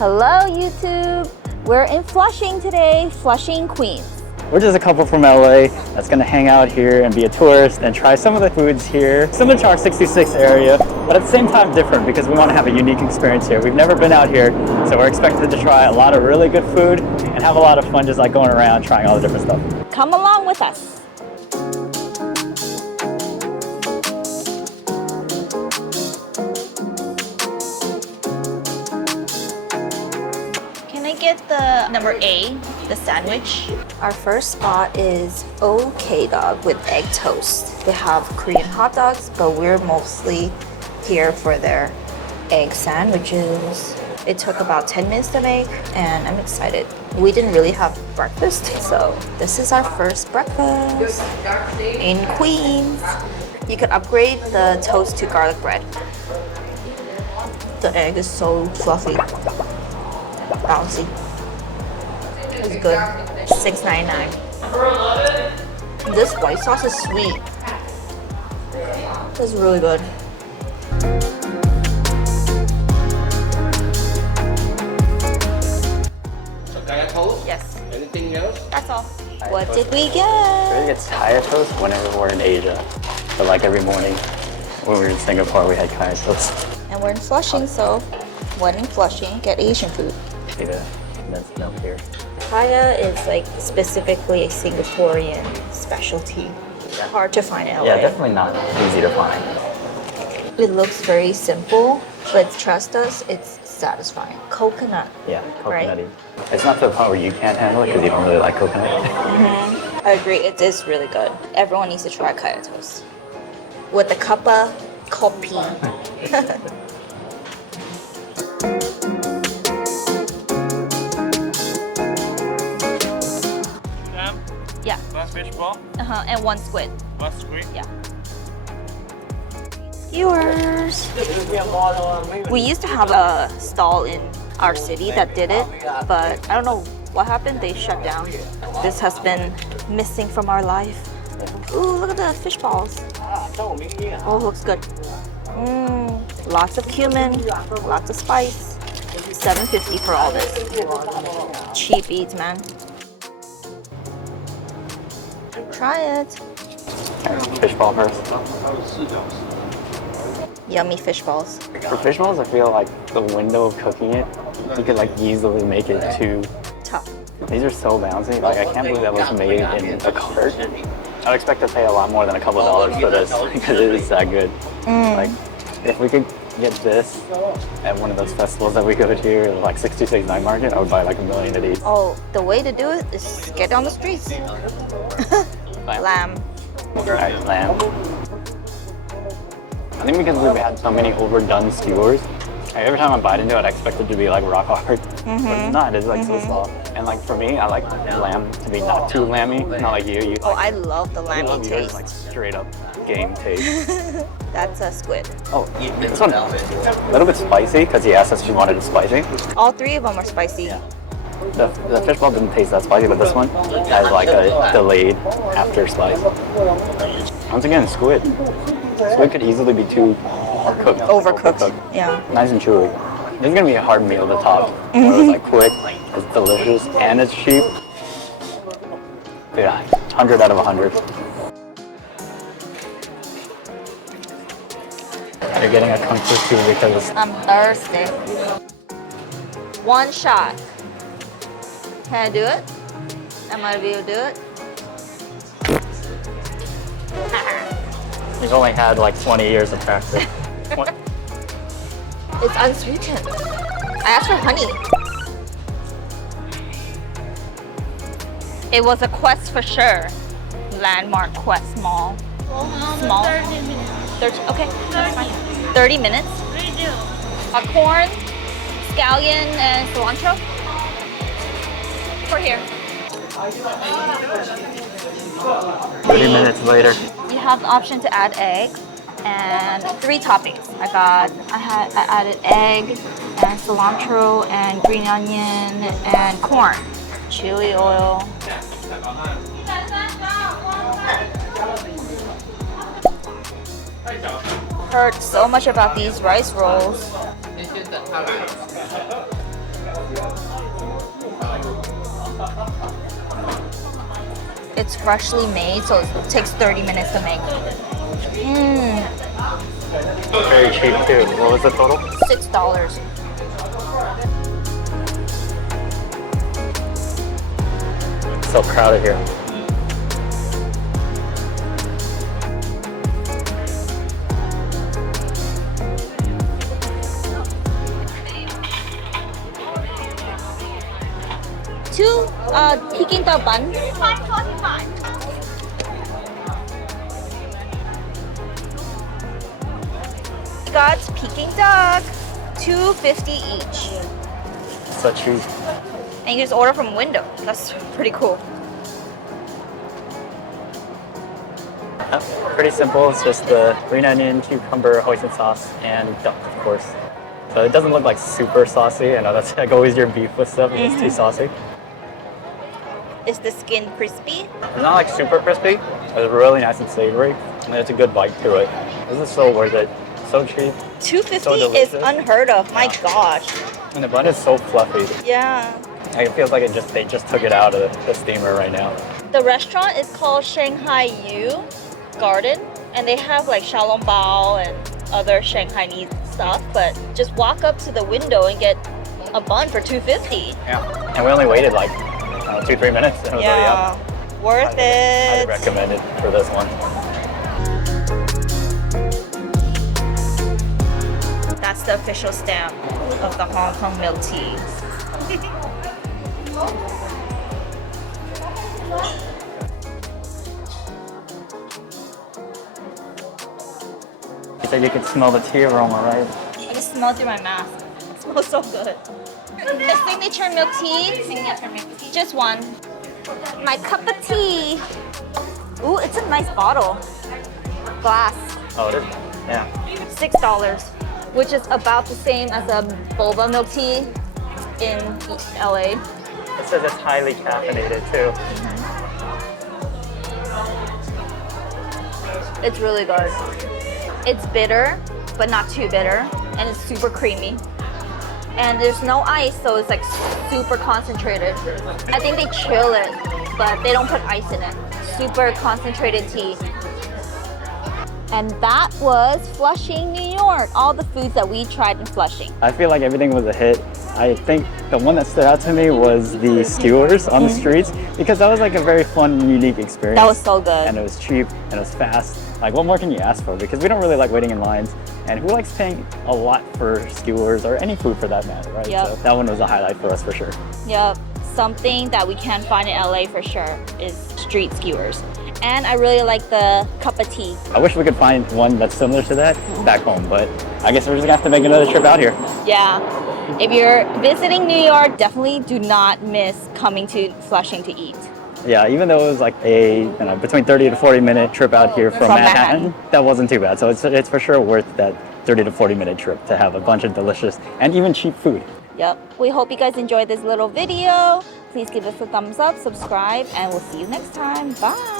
Hello YouTube! We're in Flushing today, Flushing, Queens. We're just a couple from LA that's gonna hang out here and be a tourist and try some of the foods here. Similar to our 66 area, but at the same time different because we want to have a unique experience here. We've never been out here, so we're expected to try a lot of really good food and have a lot of fun just like going around trying all the different stuff. Come along with us. Can I get the number A, the sandwich? Our first spot is OK Dog with egg toast. They have Korean hot dogs, but we're mostly here for their egg sandwiches. It took about 10 minutes to make, and I'm excited. We didn't really have breakfast, so this is our first breakfast in Queens. You could upgrade the toast to garlic bread. The egg is so fluffy, bouncy. It's good. $6.99. This white sauce is sweet. It's really good. So kaya toast? Yes. Anything else? That's all. What did we We get? get kaya toast whenever we're in Asia. But like every morning when we were in Singapore, we had kaya toast. And we're in Flushing, so when in Flushing, get Asian food. That's milk here. Kaya is like specifically a Singaporean specialty. Hard to find in LA. Yeah, definitely not easy to find. It looks very simple, but trust us, it's satisfying. Coconut. Yeah, Right. coconutty. It's not to the point where you can't handle it because you don't really like coconut. I agree, it is really good. Everyone needs to try kaya toast. With the Cuppa Tea. Yeah. One fish ball, And one squid. one squid. Yeah. Viewers. We used to have a stall in our city that did it, but I don't know what happened. They shut down. This has been missing from our life. Ooh, look at the fish balls. Oh, looks good. Lots of cumin, lots of spice. $7.50 for all this. Cheap eats, man. Try it. Fish ball first. Yummy fish balls. For fish balls, I feel like the window of cooking it, you could like easily make it too Tough. These are so bouncy. Like I can't believe that was made in a cart. I would expect to pay a lot more than a couple of dollars for this because it is that good. Like if we could get this at one of those festivals that we go to, like 66 night market, I would buy like a million of these. Oh, the way to do it is get on the streets. Lamb. Alright, lamb. I think because we've had so many overdone skewers, like every time I bite into it, I expect it to be like rock hard, but it's not. It's like so soft. And like for me, I like lamb to be not too lammy, not like you. Oh, I love the lammy love yours, taste. like straight up game taste. That's a squid. Oh, this one a little bit spicy because he asked us if she wanted it spicy. All three of them are spicy. Yeah. The fish ball didn't taste that spicy, but this one has like a delayed after spice. Once again, squid. Squid could easily be too cooked. Overcooked. Yeah. Nice and chewy. This is gonna be a hard meal to top. It's like quick, it's delicious, and it's cheap. Yeah, 100 out of 100. You're getting a comfort food because I'm thirsty. One shot. Can I do it? Am I able to do it? you've only had like 20 years of practice. It's unsweetened. I asked for honey. It was a quest for sure. Landmark quest mall. Small. 30 minutes. 30, okay, that's fine. 30 minutes. Corn, scallion, and cilantro. For here. 30 minutes later. You have the option to add egg and 3 toppings. I added egg and cilantro and green onion and corn, chili oil. Heard so much about these rice rolls. It's freshly made, so it takes 30 minutes to make. Very cheap too. What was the total? $6. So crowded here. Two Peking duck buns. Got Peking duck, $2.50 each. So cheap. And you just order from window. That's pretty cool. Pretty simple. It's just the green onion, cucumber, hoisin sauce, and duck, of course. So it doesn't look like super saucy. I know that's like always your beef with stuff. If it's too saucy. Is the skin crispy? It's not like super crispy. It's really nice and savory. And there's a good bite to it. This is so worth it. So cheap. $2.50 So is delicious. unheard of. My gosh. And the bun is so fluffy. Yeah. Like, it feels like they just took it out of the steamer right now. The restaurant is called Shanghai Yu Garden, and they have like xiaolong bao and other Shanghainese stuff. But just walk up to the window and get a bun for $2.50. Yeah. And we only waited like 2-3 minutes and it was already Yeah, up. worth Highly it. recommended for this one. That's the official stamp of the Hong Kong milk tea. So you can smell the tea aroma, right? I can smell through my mask. It smells so good. The signature milk tea. Signature milk tea. Just one. My Cuppa Tea. Ooh, it's a nice bottle. Glass. Oh, it is? Yeah. $6, which is about the same as a boba milk tea in LA. It says it's highly caffeinated too. It's really good. It's bitter, but not too bitter, and it's super creamy. And there's no ice, so it's like super concentrated. I think they chill it, but they don't put ice in it. Super concentrated tea. And that was Flushing, New York. All the foods that we tried in Flushing. I feel like everything was a hit. I think the one that stood out to me was the skewers on the streets, because that was like a very fun, unique experience. That was so good. And it was cheap and it was fast. Like, what more can you ask for? Because we don't really like waiting in lines. And who likes paying a lot for skewers or any food for that matter, right? Yep. So that one was a highlight for us for sure. Yep. Something that we can find in LA for sure is street skewers. And I really like the Cuppa Tea. I wish we could find one that's similar to that back home, but I guess we're just gonna have to make another trip out here. Yeah. If you're visiting New York, definitely do not miss coming to Flushing to eat. Yeah, even though it was like a between 30 to 40 minute trip out here from Manhattan, that wasn't too bad. So it's for sure worth that 30 to 40 minute trip to have a bunch of delicious and even cheap food. Yep. We hope you guys enjoyed this little video. Please give us a thumbs up, subscribe, and we'll see you next time. Bye.